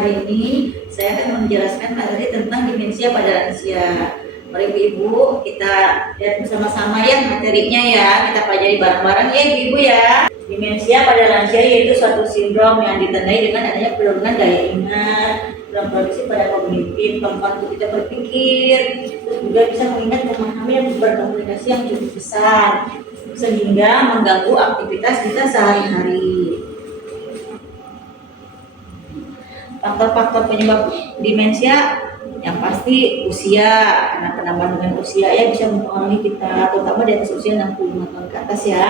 hari ini saya akan menjelaskan materi tentang demensia pada lansia. Mari Ibu, kita lihat bersama-sama ya materinya ya. Kita pelajari bareng-bareng ya Ibu ya. Demensia pada lansia yaitu suatu sindrom yang ditandai dengan adanya penurunan daya ingat, kurang produksi pada kognitif, kemampuan untuk kita berpikir, terus juga bisa mengingat, memahami dan berkomunikasi yang cukup besar, sehingga mengganggu aktivitas kita sehari-hari. Faktor-faktor penyebab demensia yang pasti usia, karena penambahan dengan usia ya bisa mempengaruhi kita, terutama di atas usia 65 tahun ke atas ya,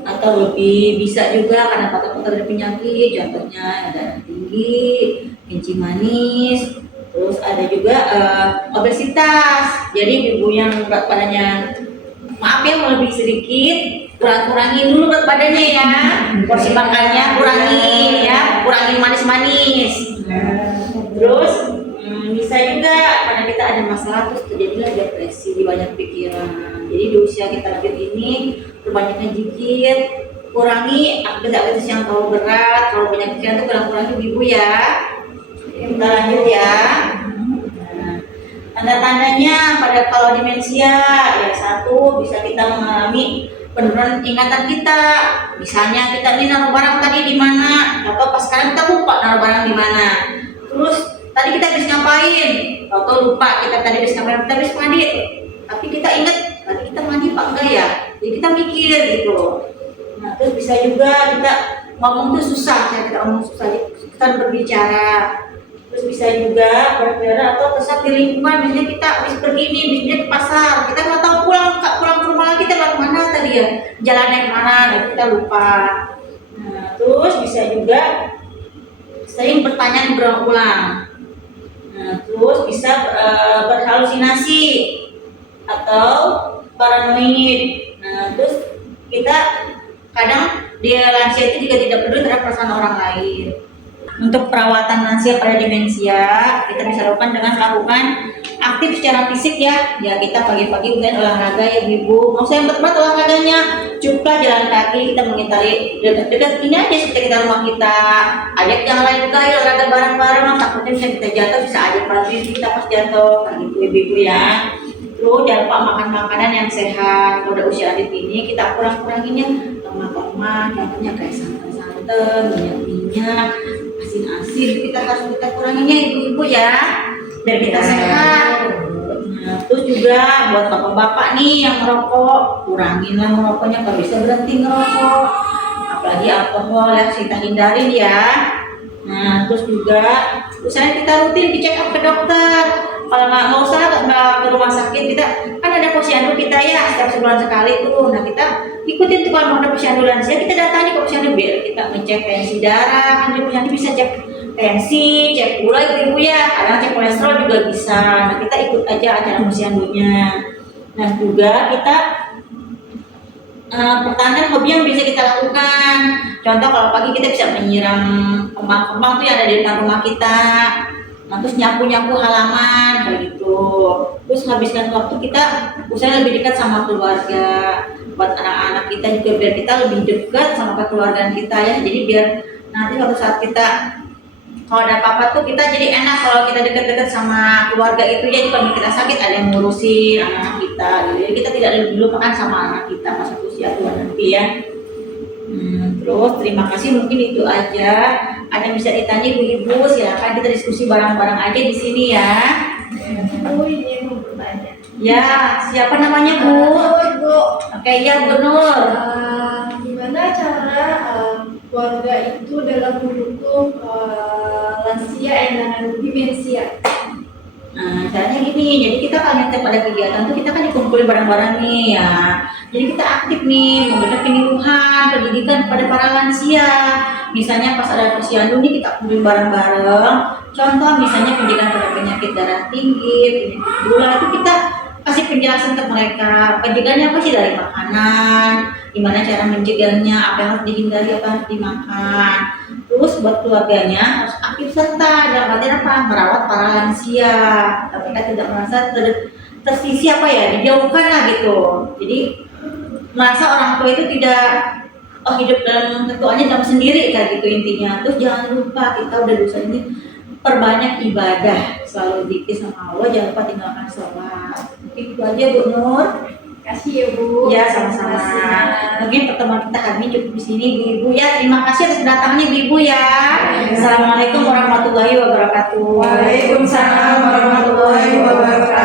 atau lebih bisa juga karena faktor-faktor dari penyakit, contohnya darah tinggi, kencing manis, terus ada juga obesitas. Jadi ibu yang berat badannya, maaf ya lebih sedikit, kurangin dulu berat badannya ya, porsi makannya kurangin ya, kurangin manis-manis. Terus bisa juga karena kita ada masalah terus terjadilah depresi, banyak pikiran. Jadi di usia kita lanjut ini perbanyaknya zikir, kurangi aktivitas yang terlalu berat, kalau banyak pikiran itu kurangi ibu ya. Kita lanjut ya. Tanda-tandanya pada kalau demensia ya, satu bisa kita mengalami penurunan ingatan kita. Misalnya kita ini naruh barang tadi di mana, atau pas sekarang kita lupa naruh barang di mana. Terus tadi kita habis ngapain, atau lupa kita tadi habis ngapain, kita habis mandi, tapi kita ingat tadi kita mandi apa enggak ya, jadi kita mikir gitu. Nah terus bisa juga kita ngomong tuh susah, kita ngomong susah, kita berbicara. Terus bisa juga berkendara atau tersesat di lingkungan, misalnya kita habis pergi nih, misalnya ke pasar, kita nggak tahu pulang ke rumah lagi, kita lewat mana tadi ya, jalan yang mana, dan kita lupa. Nah terus bisa juga sering bertanya berulang-ulang. Nah, terus bisa berhalusinasi atau paranoid. Nah, terus kita kadang dia lansia itu juga tidak peduli terhadap perasaan orang lain. Untuk perawatan lansia pada demensia, kita bisa lakukan dengan melakukan aktif secara fisik ya. Ya kita pagi-pagi mungkin olahraga ya ibu. Nggak usah yang berat-berat olahraganya, cukup jalan kaki, kita mengitari dekat-dekat ini aja seperti kita rumah kita. Ajak yang lain juga ya olahraga bareng-bareng, takutnya bisa kita jatuh, bisa ajak bantuin kita pas jatuh, kayak gitu ibu ya. Terus jangan lupa makan makanan yang sehat. Kalau udah usia lanjut ini kita kurang-kuranginnya lemak-lemak, contohnya kayak santan-santan, minyak-minyak, asin-asin, kita harus kuranginnya ibu-ibu ya, biar kita sehat. Nah, terus juga buat bapak-bapak nih yang merokok, kuranginlah merokoknya, kalau bisa berhenti ngerokok, apalagi alkohol yang kita hindarin ya. Nah terus juga misalnya kita rutin di check up ke dokter. Kalau nggak usah ke rumah sakit, kita kan ada posyandu kita ya setiap sebulan sekali tuh. Nah kita ikutin tuh, kalau mau ada posyandu lansia kita datangi ke posyandu biar kita ngecek tensi darah, kan di posyandu bisa cek tensi, cek gula ibu ya, kadang cek kolesterol juga bisa. Nah kita ikut aja acara posyandunya. Nah juga kita pertahankan hobi yang bisa kita lakukan. Contoh kalau pagi kita bisa menyiram kembang-kembang tuh yang ada di depan rumah kita. Nah, terus nyapu-nyapu halaman kayak gitu. Terus habiskan waktu kita usaha lebih dekat sama keluarga. Buat anak-anak kita juga biar kita lebih dekat sama keluarga kita ya. Jadi biar nanti suatu saat kita kalau ada apa-apa tuh kita jadi enak kalau kita dekat-dekat sama keluarga itu. Jadi kalau kita sakit ada yang ngurusin anak-anak kita gitu. Jadi kita tidak dilupakan sama anak kita pas usia tua nanti ya. Terus terima kasih, mungkin itu aja. Ada yang bisa ditanya ibu-ibu, silakan kita diskusi bareng-bareng aja di sini ya. Bu, ini mau bertanya. Ya, siapa namanya Bu? Bu. Oke, ya Bu Nur. Gimana cara keluarga itu dalam mendukung lansia dengan demensia? Nah, caranya gini, jadi kita kalau setiap ada kegiatan tuh kita kan dikumpulin bareng-bareng nih ya. Jadi kita aktif nih, memberikan penyuluhan, pendidikan kepada para lansia. Misalnya pas ada posyandu nih kita kumpulin bareng-bareng. Contoh misalnya pendidikan pada penyakit darah tinggi, penyakit gula, itu kita kasih penjelasan ke mereka. Pencegahannya apa sih, dari makanan, gimana cara mencegahnya, apa yang harus dihindari, apa yang harus dimakan. Terus buat keluarganya harus aktif serta dalam artian apa, merawat para lansia. Mereka tidak merasa tersisih apa ya, dijauhkan lah gitu. Jadi merasa orang tua itu tidak hidup dalam ketuanya dalam sendiri kayak gitu intinya. Terus jangan lupa kita udah dosa ini perbanyak ibadah, selalu zikir sama Allah, jangan lupa tinggalkan sholat. Mungkin itu aja Bu Nur. Kasih ya Bu. Ya sama-sama. Mungkin pertemuan kita hari ini cukup di sini Bu Ibu ya. Terima kasih atas kedatangannya Bu Ibu ya. Assalamualaikum warahmatullahi wabarakatuh. Waalaikumsalam warahmatullahi wabarakatuh.